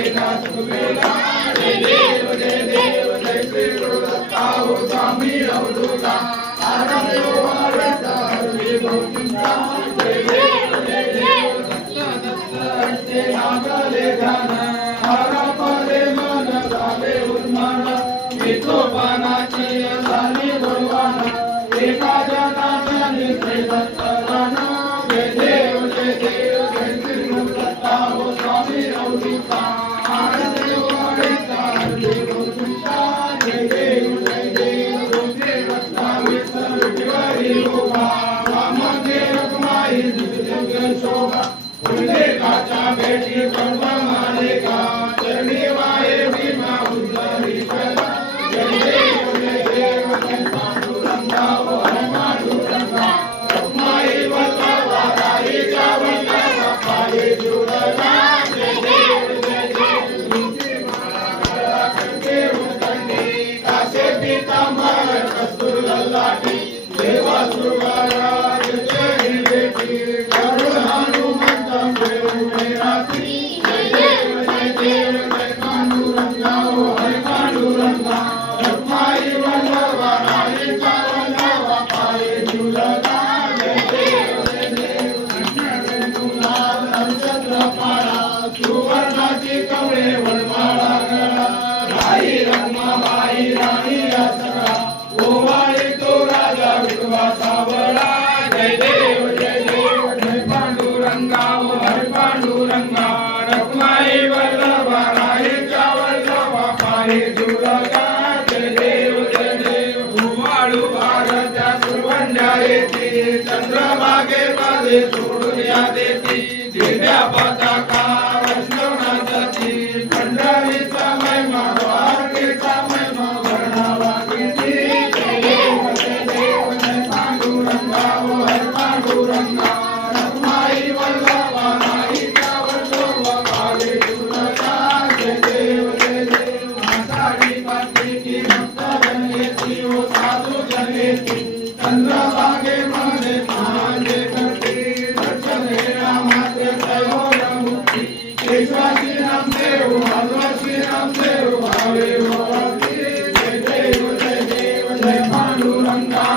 लेखा सुखवेला जय देव जय देव जय श्री गुरुदत्ता हो स्वामी अवधूता आनंदो आनंदा हरि गोविंदा जय देव दत्त दत्त हस्ते नागले ध्यान हरा परे मन लावे उन्मान विठोबानाची झाली भगवान एका जनाचा नित्य दत्ताना जय देव जय श्री गुरुदत्ता हो स्वामी अवधूता आनंदो आनंदा हरि गोविंदा जय देव गोपे दत्ता विठ्ठल विठ्ठल गोपा वामदेव रखमाई दिव्य शोभा उल्लेखाच्या भेटी परवा मालेका चरणी वाहे भीमा उद्धरी कला जय देव जय पांडुरंगा हो हरे पांडुरंगा रखमाई वल्लभा राईच्या वल्लभा पाये जुळला जय देव तुमची माळा गळा कंठे उदंडी कासे पीतांबर कस्तूर ललाटी देवा सुरवारा जय भेटी करुण हनुमंत प्रेमे रात्री जय देव जय पांडुरंगा हो हरे पांडुरंगा रखमाई वल्लभा राईच्या वल्लभा पाये जुळला जय देव गुलाल नक्षत्र पाळा सुवर्णाची कवळे वनमाळा गळा राई रखमाबाई राणी या सगळा ओवाळी तो राजा विठवा सावळा जय देव जय पांडुरंगा हो हरे पांडुरंगा रखमाई वल्लभा राईच्या वल्लभा पाये जुळला जय देव उमाळू भारत्या सुरवंड्या येती चंद्रभागेमध्ये सोडून या देती दिव्या पताका वैष्णवना जाती पंढरीचा महिमा द्वारकेचा महिमा वर्णावा किती जय देव पांडुरंगा हो हरे पांडुरंगा रखमाई वल्लभा राईच्या वल्लभा पाये जुळला जय देव आषाढी कार्तिकी भक्तजन येती हो साधू जन येती चंद्रभागेमध्ये मांजे करते दर्शन घेणा मात्र तयोर मुक्ती केशवाची नामदेव माधवाची नामदेव भावे भगवती जय देव जय पांडुरंगा